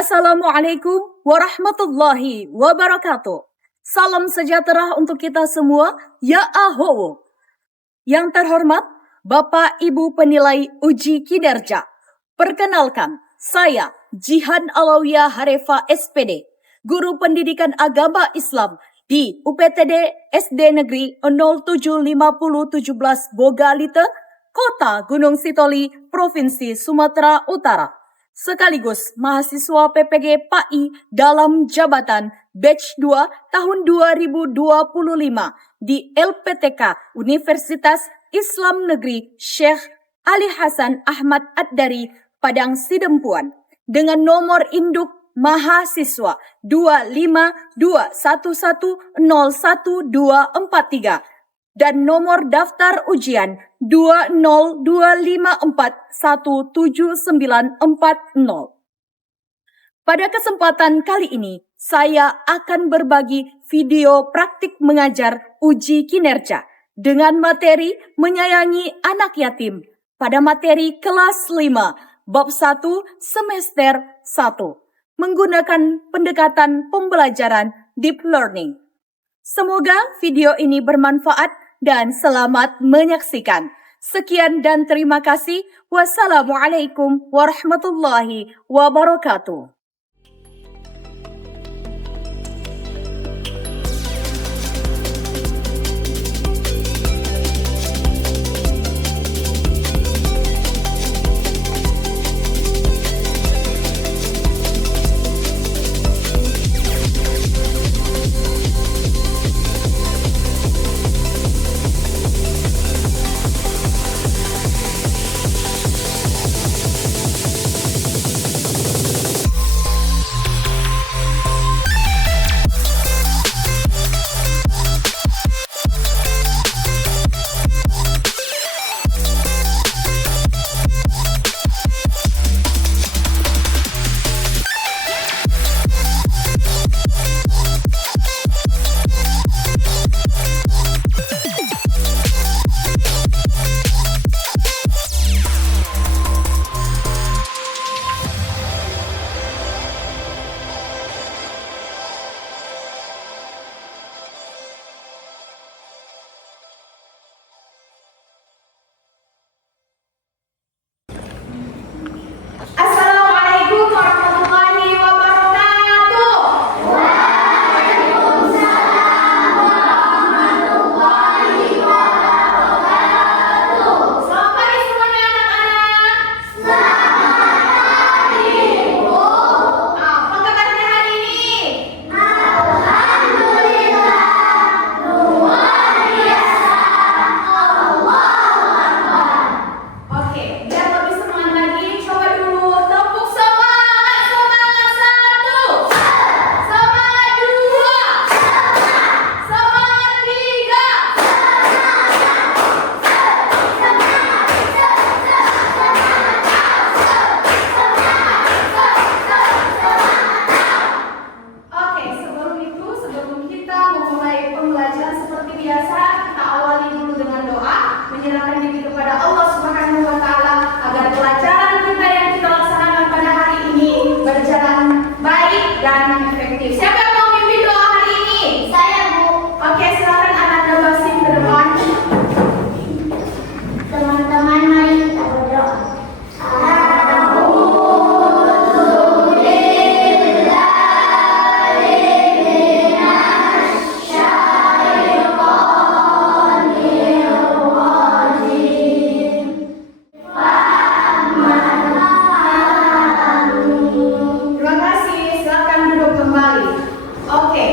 Assalamualaikum warahmatullahi wabarakatuh. Salam sejahtera untuk kita semua. Ya Ahowo. Yang terhormat, Bapak Ibu penilai uji kinerja. Perkenalkan, saya Jihan Alawiyah Harefa SPD, Guru Pendidikan Agama Islam di UPTD SD Negeri 075017 Bogalite, Kota Gunung Sitoli, Provinsi Sumatera Utara. Sekaligus mahasiswa PPG PAI dalam jabatan Batch 2 tahun 2025 di LPTK Universitas Islam Negeri Syekh Ali Hasan Ahmad Ad-Dari Padang Sidempuan dengan nomor induk mahasiswa 25211011243 dan nomor daftar ujian 202541790. Pada kesempatan kali ini, saya akan berbagi video praktik mengajar uji kinerja dengan materi menyayangi anak yatim pada materi kelas 5, bab 1 semester 1, menggunakan pendekatan pembelajaran deep learning. Semoga video ini bermanfaat dan selamat menyaksikan. Sekian dan terima kasih. Wassalamualaikum warahmatullahi wabarakatuh. Assalamualaikum warahmatullahi wabarakatuh. Waalaikumsalam warahmatullahi wabarakatuh. Selamat pagi semuanya anak-anak. Selamat pagi, Bu. Apa kabarnya hari ini? Alhamdulillah, luar biasa. Allahu Akbar. Oke, biar lebih semangat lagi, coba dulu tepuk semangat, semangat 1, semangat 2, semangat 3, Oke, sebelum kita memulai pembelajaran seperti biasa, kita awali dulu dengan doa, menyerahkan diri kepada Allah Subhanahu wa taala agar pelajaran kita yang kita laksanakan pada hari ini berjalan baik dan efektif. Siapa yang mau mimpin doa hari ini? Saya, Bu. Oke, silakan anak Basim ke depan. Teman-teman, mari kita berdoa. Terima kasih, silakan duduk kembali. Oke,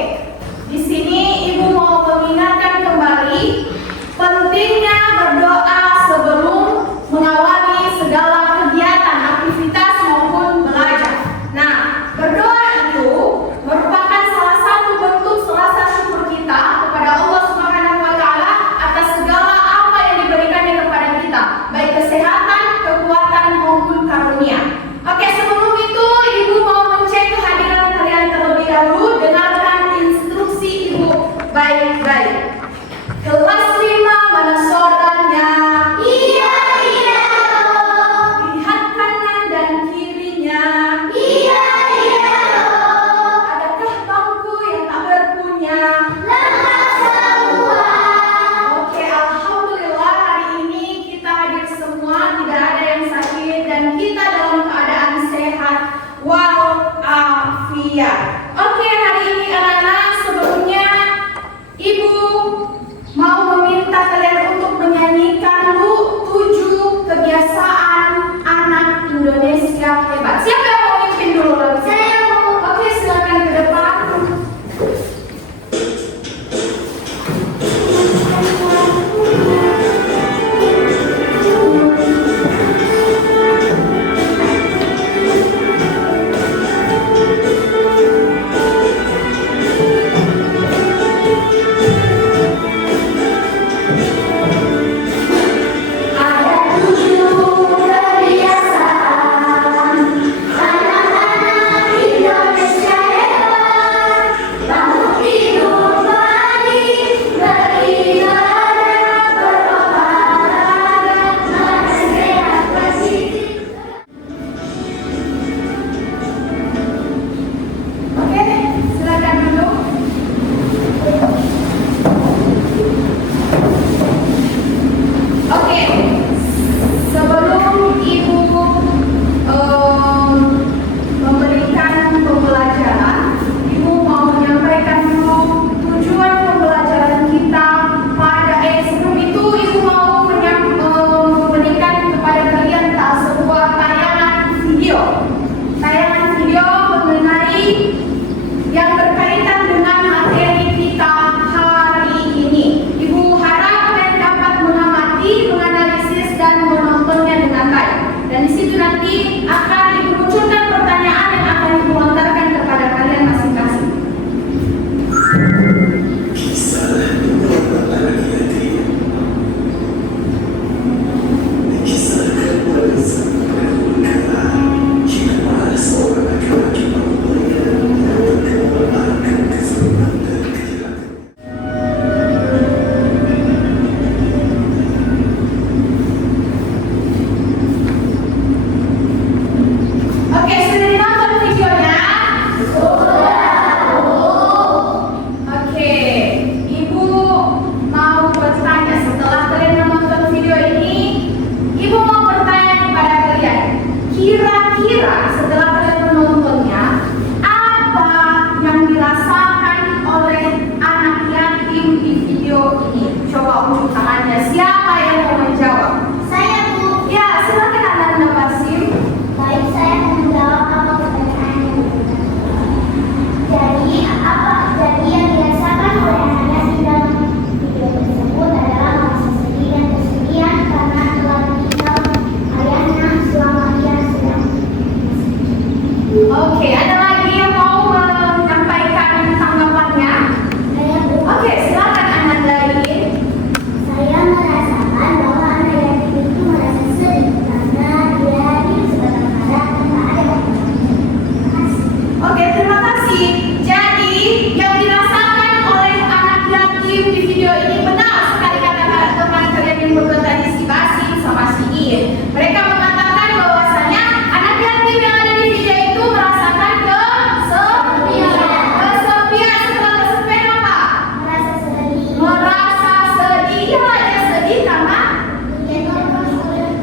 di sini Ibu mau mengingatkan kembali pentingnya berdoa sebelum mengawali segala kegiatan, aktivitas maupun belajar. Nah, berdoa itu merupakan salah satu bentuk rasa syukur kita kepada Allah Subhanahu wa taala atas segala apa yang diberikannya kepada kita, baik kesehatan, kekuatan maupun karunia. Oke, sebelum itu Ibu mau mencek kehadiran kalian terlebih dahulu. Dengarkan instruksi Ibu baik-baik. Kelas 5 mana saudaranya? Iya, iya. Lihat kanan dan kirinya. Iya, iya.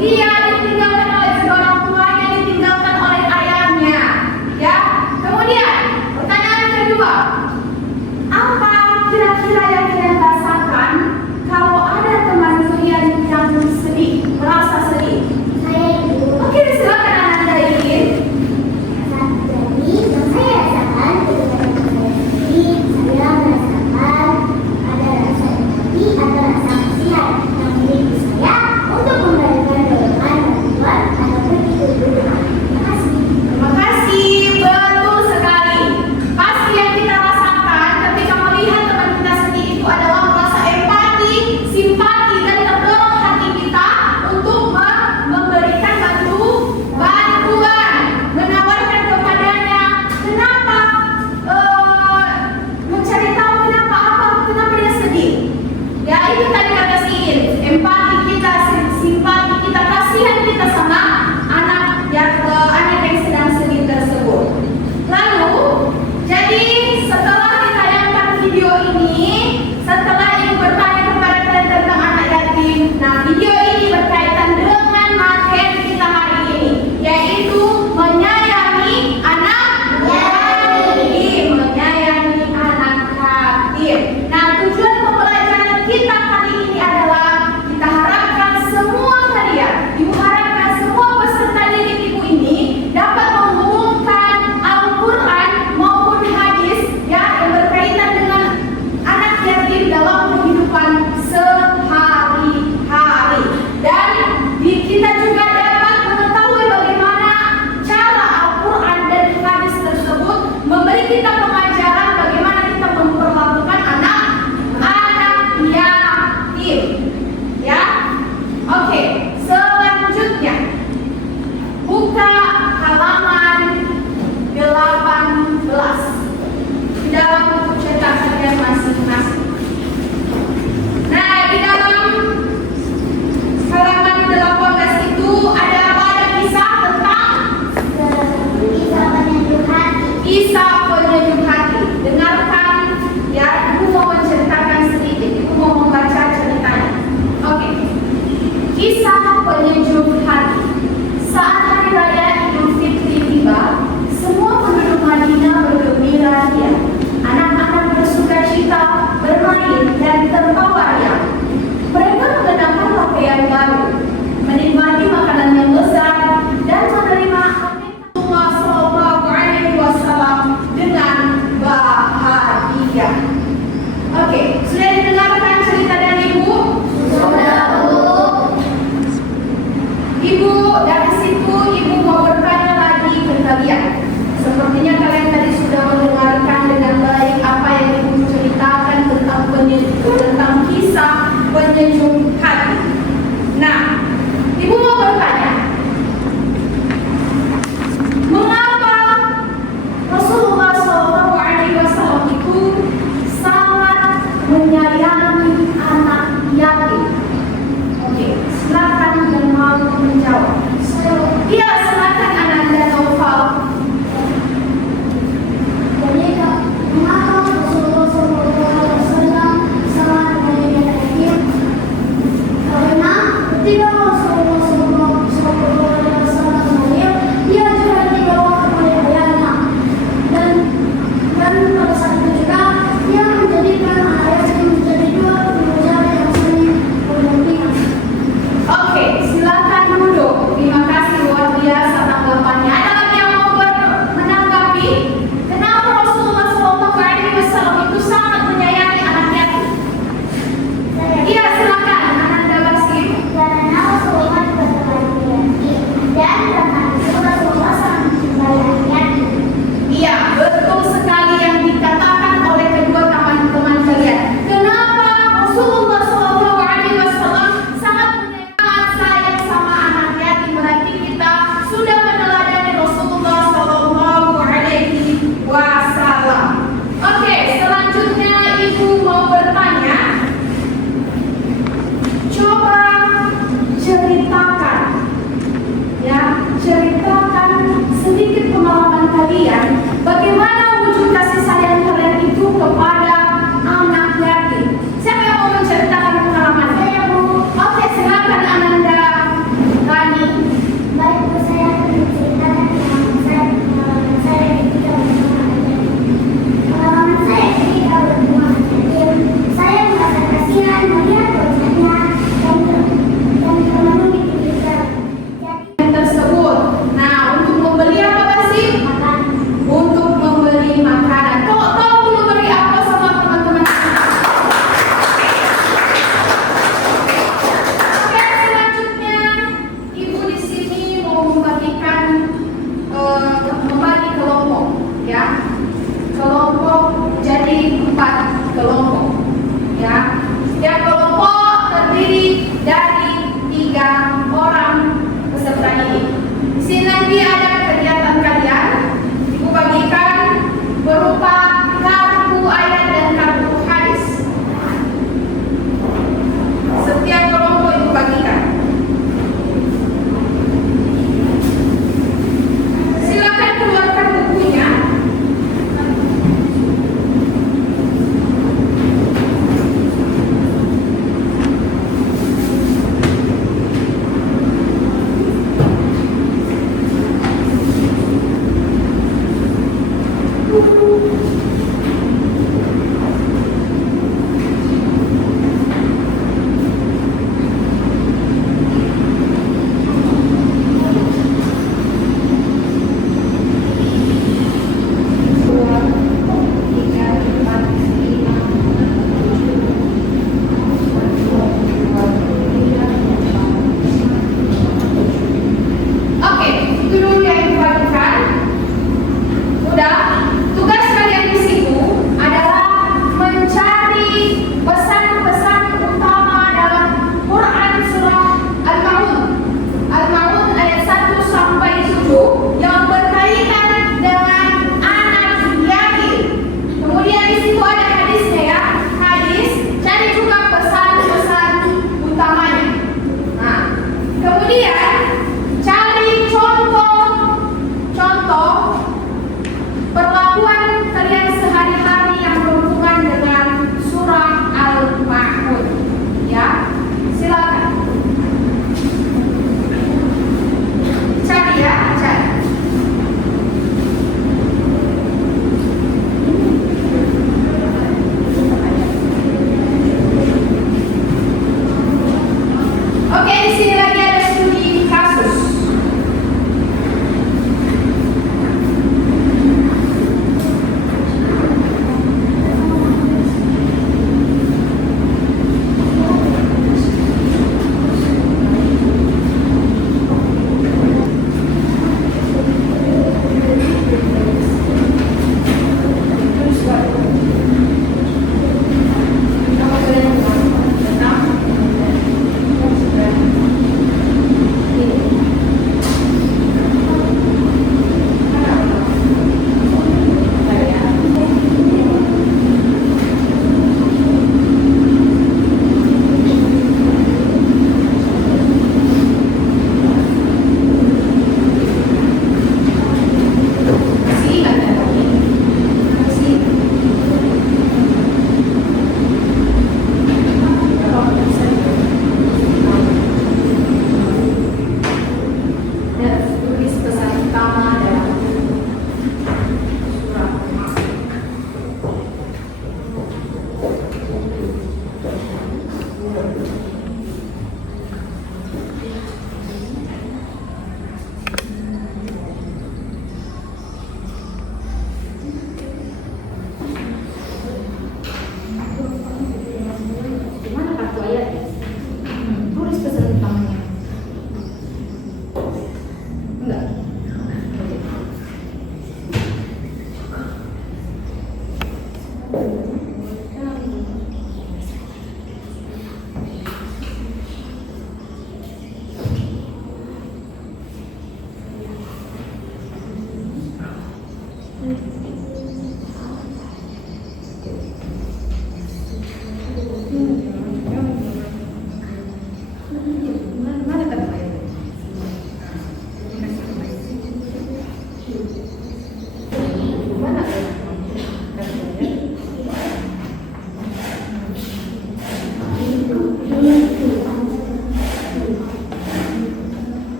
Dia ditinggalkan oleh kedua orang tuanya, ditinggalkan oleh ayahnya. Ya. Kemudian pertanyaan kedua, apa kira-kira yang kalian rasakan kalau ada teman kalian yang sedih, merasa sedih? Oke, silakan Anda ingin. Jadi, yang saya rasakan ketika saya sedih, saya merasakan ada rasa empati atau rasa kasihan yang memiliki saya untuk memberikan dorongan bantuan ataupun hidup. Terima kasih. Terima kasih, betul sekali. Pasti yang kita rasakan ketika melihat teman kita sedih itu adalah merasa empati, simpati, dan terdorong hati kita untuk memberikan bantuan, menawarkan kepadanya. Kenapa? Mencari tahu kenapa dia sedih. Ya, itu tadi kata Siin, empati kita, simpati kita, kasihan kita sama anak yang sedang sedih tersebut. Lalu, jadi setelah ditayangkan video ini, setelah ibu bertanya kepada kalian tentang anak yatim, nah video ini berkaitan dengan materi kita hari ini, yaitu menyayangi anak yatim, menyayangi anak yatim. Nah, tujuan pembelajaran kita kali ini adalah kita harapkan semua kalian, ibu harapkan semua peserta didik ibu ini dapat menghubungkan Al-Quran maupun hadis ya, yang berkaitan dengan anak yatim dalam kehidupan sehari-hari. Dan kita juga dapat mengetahui bagaimana cara Al-Quran dan hadis tersebut memberi kita pengajaran bagaimana kita memperlakukan anak yatim. Ya, oke. Selanjutnya, buka halaman 18 di dalam buku cetak kalian masing-masing. Nah, di dalam halaman 18 itu ada apa? Ada kisah tentang Bisa menyentuh hati. kisah penyejuk hati. Dengarkan ya, ibu mau menceritakan sedikit, ibu mau membaca ceritanya. Oke. Kisah penyejuk hati. Saat hari raya Idul Fitri tiba, semua penduduk Madinah bergembira ria. Anak-anak bersukacita, bermain dan tertawa riang. Mereka mengenakan pakaian baru, menikmati makanan yang lezat dan menerima Rasulullah Shallallahu Alaihi Wasallam dengan bahagia. Oke, sudah didengarkan cerita dari ibu? Sudah, Bu. Ibu, dari situ ibu mau bertanya lagi ke kalian. Sepertinya kalian tadi sudah mendengarkan dengan baik apa yang ibu ceritakan tentang kisah penyejuk hati. Nah, ibu mau bertanya, mengapa Rasulullah SAW itu sangat menyayangi anak yatim? Oke, silakan yang mau menjawab. Iya, silakan Ananda Naufal. Jadi, mengapa Rasulullah SAW sangat menyayangi yatim? Kemudian cari contoh perlakuan kalian sehari-hari yang berhubungan dengan surah Al-Ma'un. Ya, silakan. Cari ya, cari. Oke, di sini lagi ada studi kasus.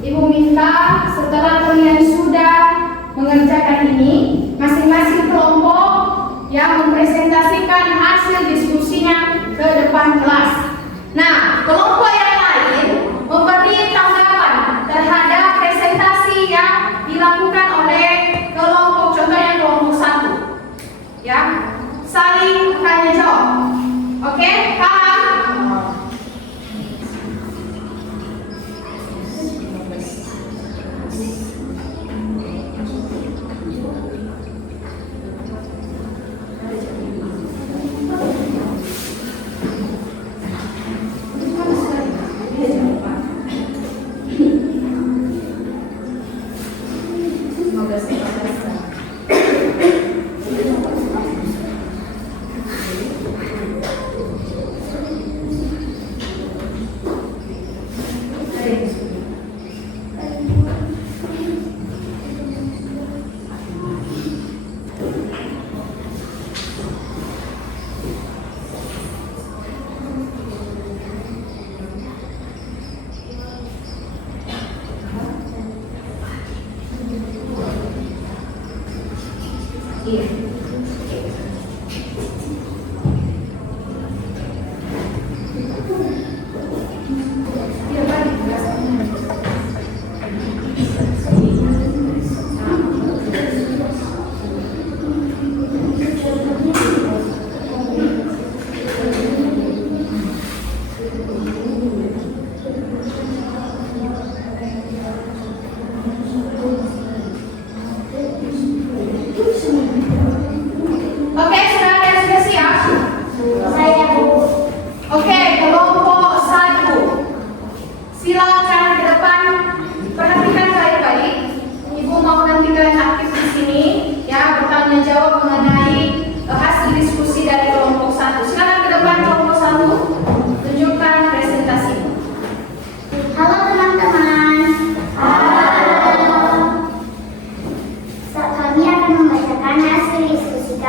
Ibu minta setelah kalian sudah mengerjakan ini, masing-masing kelompok yang mempresentasikan hasil diskusinya ke depan kelas. Nah, kelompok yang lain memberi tanggapan terhadap presentasi yang dilakukan oleh kelompok, contohnya kelompok 1. Ya, saling tanya jawab. Oke, paham? Iya. Oke, sudah ada yang sudah siap? Saya Bu. Oke, kelompok 1.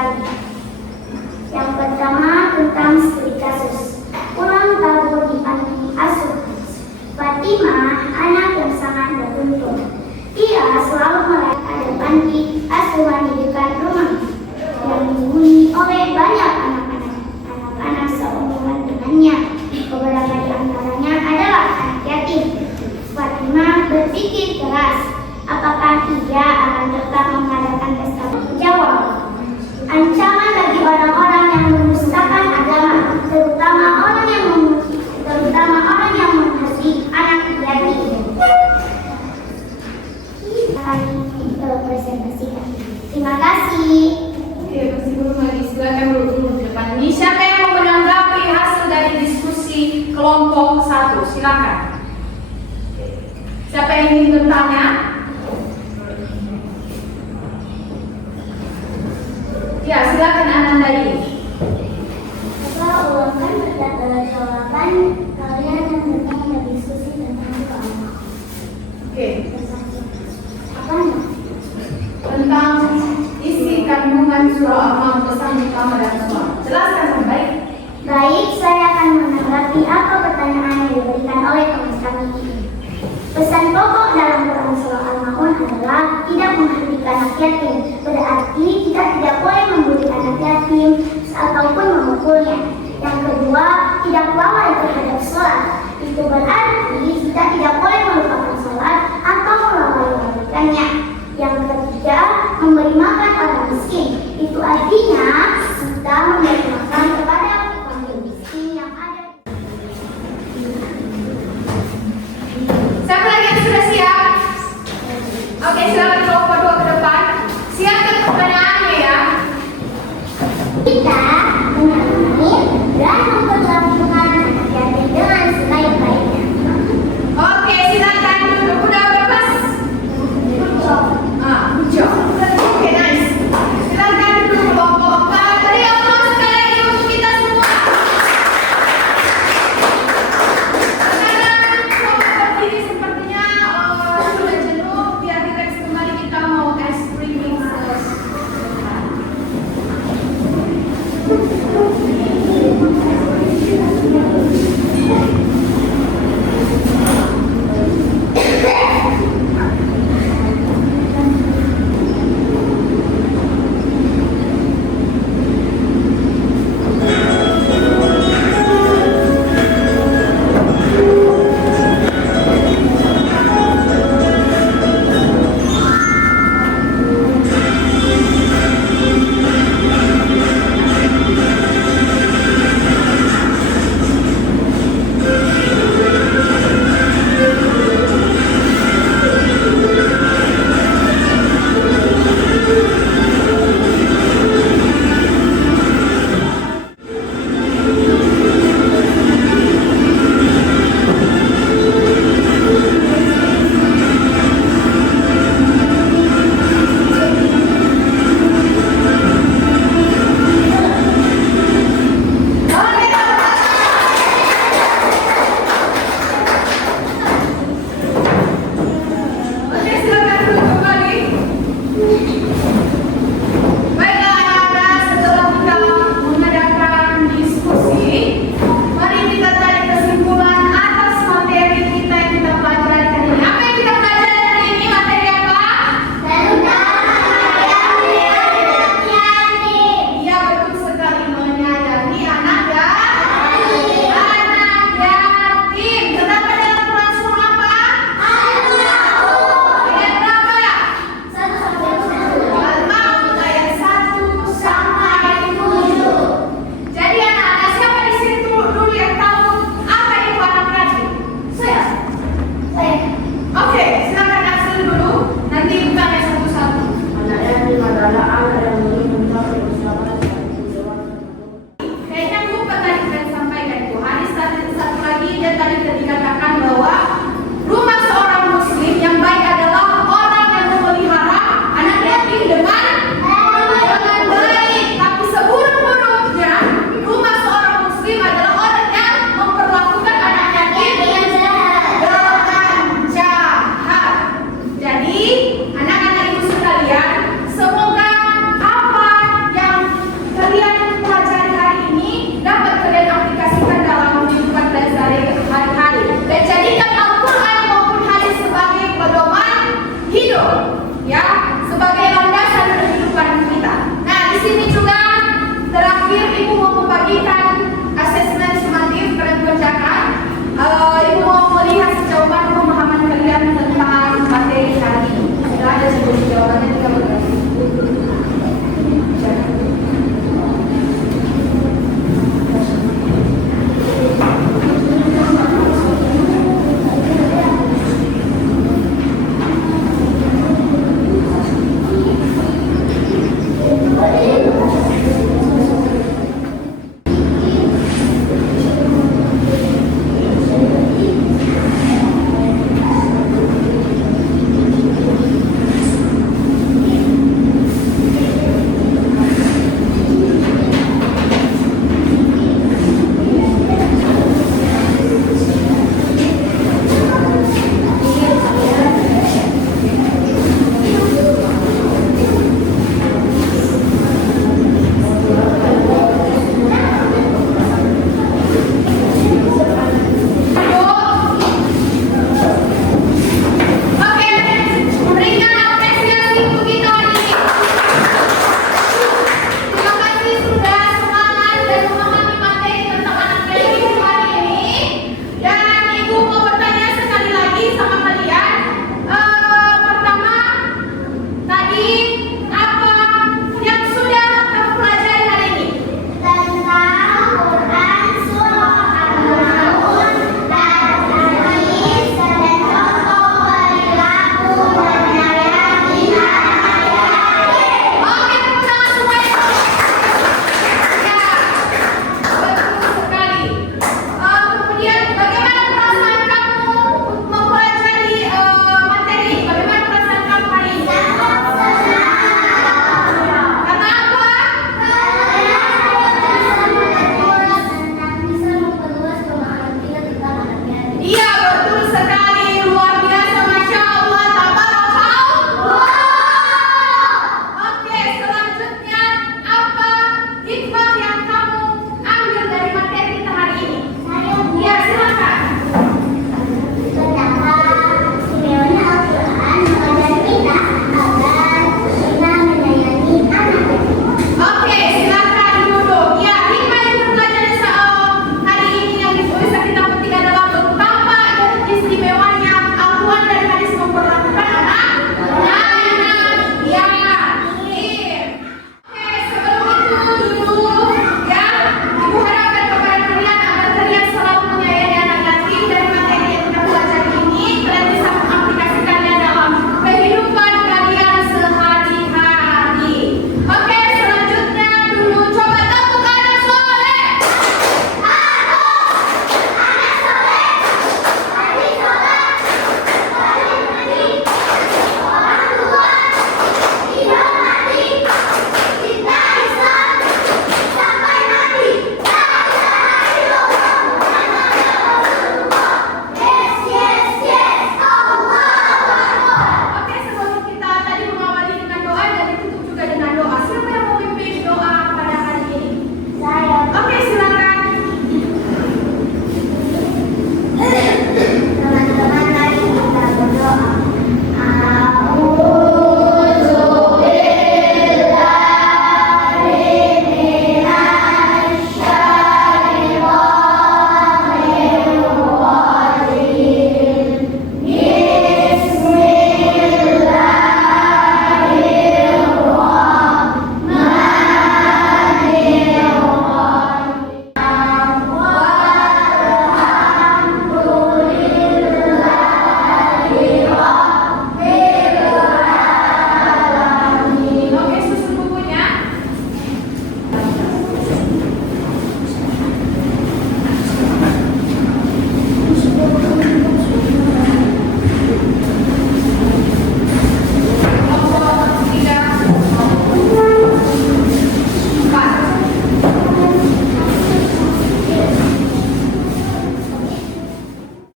kami. Yang pertama tentang studi kasus ulang tahun di panti asuhan. Fatimah anak yang sangat beruntung. Dia selalu melihat ada panti asuhan di dekat rumahnya yang dihuni oleh banyak anak-anak seumuran dengannya. Beberapa di antaranya adalah anak yatim. Fatimah berpikir keras, apakah ia akan tetap mengadakan pesta? Jawab, ancaman bagi orang-orang yang mendustakan agama, terutama orang yang mengasihi anak yatim. Kami presentasikan. Terima kasih. Oke, masih belum lagi. Silakan dulu di depan ini. Siapa yang mau menanggapi hasil dari diskusi kelompok 1? Silakan. Siapa yang ingin bertanya? Ya, silakan Ananda ini. Coba ulangkan jawaban kalian yang tentang berdiskusi tentang agama. Oke. Apanya? Tentang isi kandungan surah Al-An'am, pesan utama dan suara. Jelaskan dengan baik. Baik, saya akan menanggapi apa pertanyaan yang diberikan oleh teman kami ini. Pesan pokok dalam Quran surah Al-Ma'un adalah tidak menghentikan anak yatim. Berarti kita tidak boleh membuli anak yatim ataupun memukulnya. Yang kedua, tidak lalai terhadap sholat. Itu berarti kita tidak boleh melupakan sholat atau melalaikannya. Yang ketiga, memberi makan orang miskin. Itu artinya kita memberi makan kepada orang miskin yang ada. Siapa lagi yang sudah siap? Oke, silakan kelompok 2 ke depan. Siapkan pertanyaannya ya. Kita menangani dan memperlakukan anak yatim dengan sebaik-baiknya. Oke, silakan duduk. Udah bebas. Good job. Oke, nice. Silakan duduk kelompok 4. Beri aplaus sekali lagi untuk kita semua. Sekarang kelompok berdiri sepertinya sudah jenuh. Biar rileks kembali, kita mau ice cream. Oke, silakan duduk kembali.